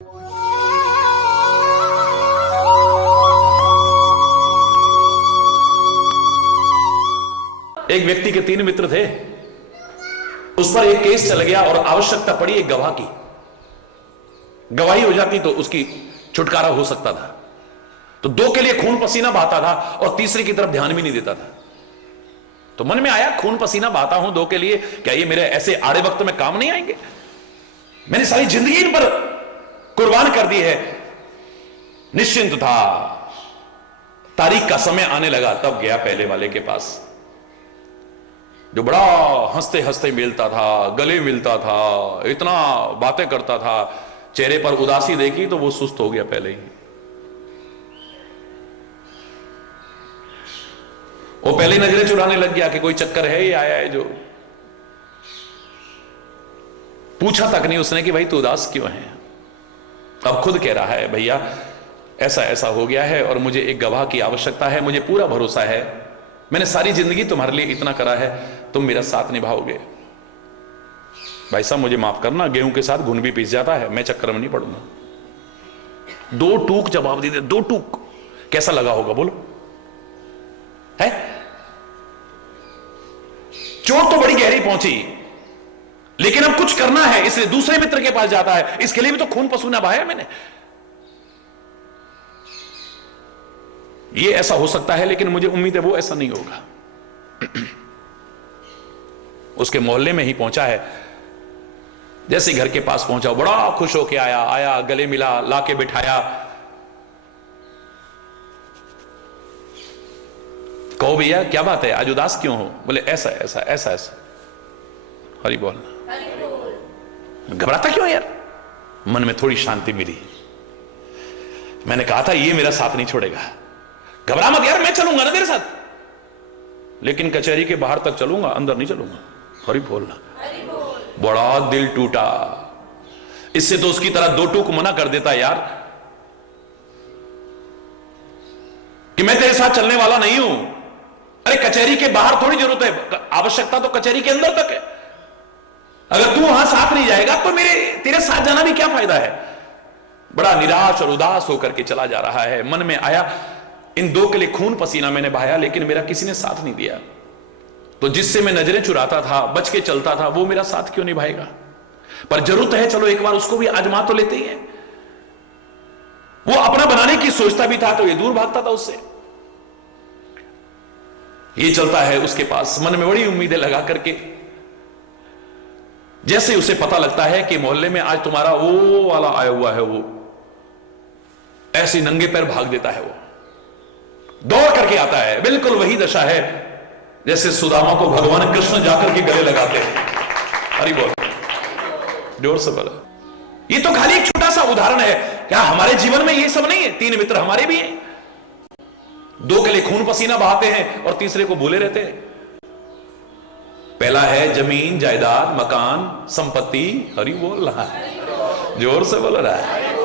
एक व्यक्ति के 3 मित्र थे। उस पर एक केस चल गया और आवश्यकता पड़ी एक गवाह की। गवाही हो जाती तो उसकी छुटकारा हो सकता था। तो 2 के लिए खून पसीना बहाता था और तीसरे की तरफ ध्यान भी नहीं देता था। तो मन में आया, खून पसीना बहाता हूं 2 के लिए, क्या ये मेरे ऐसे आड़े वक्त में काम नहीं आएंगे? मैंने सारी जिंदगी इन पर कुर्बान कर दी है। निश्चिंत था। तारीख का समय आने लगा, तब गया पहले वाले के पास, जो बड़ा हंसते हंसते मिलता था, गले मिलता था, इतना बातें करता था। चेहरे पर उदासी देखी तो वो सुस्त हो गया पहले ही। वो पहले ही नजरें चुराने लग गया कि कोई चक्कर है, ये आया है जो। पूछा तक नहीं उसने कि भाई तू उदास क्यों है? अब खुद कह रहा है, भैया ऐसा ऐसा हो गया है और मुझे एक गवाह की आवश्यकता है। मुझे पूरा भरोसा है, मैंने सारी जिंदगी तुम्हारे लिए इतना करा है, तुम मेरा साथ निभाओगे। भाई साहब मुझे माफ करना, गेहूं के साथ घुन भी पीस जाता है, मैं चक्कर में नहीं पड़ूंगा। 2 टूक जवाब दे दे, 2 टूक। कैसा लगा होगा बोलो? है चोट तो बड़ी गहरी पहुंची, लेकिन अब कुछ करना है, इसलिए दूसरे मित्र के पास जाता है। इसके लिए भी तो खून पसीना बहाया मैंने। ये ऐसा हो सकता है, लेकिन मुझे उम्मीद है वो ऐसा नहीं होगा। उसके मोहल्ले में ही पहुंचा है। जैसे घर के पास पहुंचा, बड़ा खुश होके आया, गले मिला, लाके बिठाया। कहो भैया क्या बात है, आज उदास क्यों हो? बोले ऐसा ऐसा ऐसा ऐसा। हरि बोल। घबराता क्यों यार? मन में थोड़ी शांति मिली। मैंने कहा था ये मेरा साथ नहीं छोड़ेगा। घबरा मत यार, मैं चलूंगा ना तेरे साथ, लेकिन कचहरी के बाहर तक चलूंगा, अंदर नहीं चलूंगा। हरि बोलना। बड़ा दिल टूटा। इससे तो उसकी तरह 2 टूक मना कर देता यार, कि मैं तेरे साथ चलने वाला नहीं हूं। अरे कचहरी के बाहर थोड़ी जरूरत है, आवश्यकता तो कचहरी के अंदर तक है। अगर तू वहां साथ नहीं जाएगा तो तेरे साथ जाना भी क्या फायदा है? बड़ा निराश और उदास होकर के चला जा रहा है। मन में आया, इन 2 के लिए खून पसीना मैंने बहाया, लेकिन मेरा किसी ने साथ नहीं दिया। तो जिससे मैं नजरें चुराता था, बच के चलता था, वो मेरा साथ क्यों निभाएगा? पर जरूरत है, चलो एक बार उसको भी आजमा तो लेते ही है। वो अपना बनाने की सोचता भी था, तो ये दूर भागता था उससे। ये चलता है उसके पास, मन में बड़ी उम्मीदें लगा करके। जैसे उसे पता लगता है कि मोहल्ले में आज तुम्हारा वो वाला आया हुआ है, वो ऐसे नंगे पैर भाग देता है। वो दौड़ करके आता है। बिल्कुल वही दशा है जैसे सुदामा को भगवान कृष्ण जाकर के गले लगाते हैं। हरि बोल, जोर से बोला। ये तो खाली एक छोटा सा उदाहरण है। क्या हमारे जीवन में ये सब नहीं है? 3 मित्र हमारे भी हैं, 2 के लिए खून पसीना बहाते हैं और तीसरे को भूले रहते हैं। पहला है जमीन जायदाद मकान संपत्ति। हरि बोल रहा है, जोर से बोल रहा है।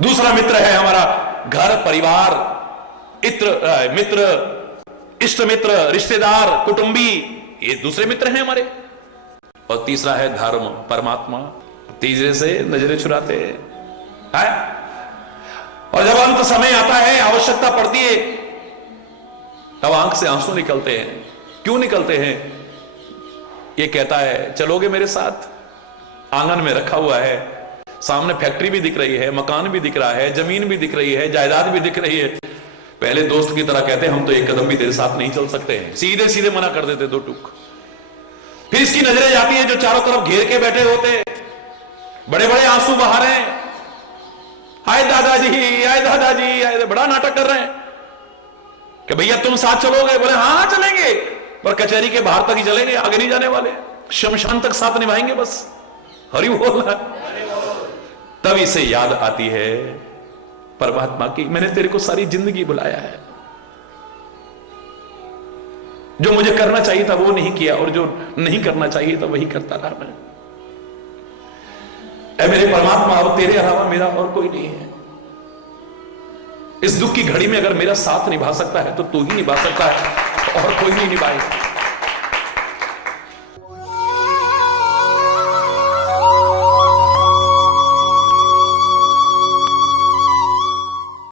दूसरा मित्र है हमारा घर परिवार, मित्र, इष्ट मित्र, रिश्तेदार, कुटुंबी, ये दूसरे मित्र हैं हमारे। और तीसरा है धर्म, परमात्मा। तीसरे से नजरें चुराते हैं। और जब अंत समय आता है, आवश्यकता पड़ती है, तब आंख से आंसू निकलते हैं। क्यों निकलते हैं? ये कहता है चलोगे मेरे साथ? आंगन में रखा हुआ है, सामने फैक्ट्री भी दिख रही है, मकान भी दिख रहा है, जमीन भी दिख रही है, जायदाद भी दिख रही है। पहले दोस्त की तरह कहते हम तो एक कदम भी तेरे साथ नहीं चल सकते हैं, सीधे सीधे मना कर देते 2 टूक। फिर इसकी नजरें जाती है जो चारों तरफ घेर के बैठे होते, बड़े बड़े आंसू बहा रहे हैं। हाय दादाजी, हाय दादाजी, हाय, बड़ा नाटक कर रहे हैं कि भैया तुम साथ चलोगे? बोले हाँ हाँ चलेंगे, पर कचहरी के बाहर तक ही चलेंगे, आगे नहीं जाने वाले, शमशान तक साथ निभाएंगे बस। हरि बोल। तब इसे याद आती है परमात्मा की, मैंने तेरे को सारी जिंदगी बुलाया है, जो मुझे करना चाहिए था वो नहीं किया, और जो नहीं करना चाहिए था वही करता रहा मैं। ऐ मेरे परमात्मा, अब तेरे अलावा मेरा और कोई नहीं है। इस दुख की घड़ी में अगर मेरा साथ निभा सकता है तो तू ही निभा सकता है, और कोई नहीं निभाएगा।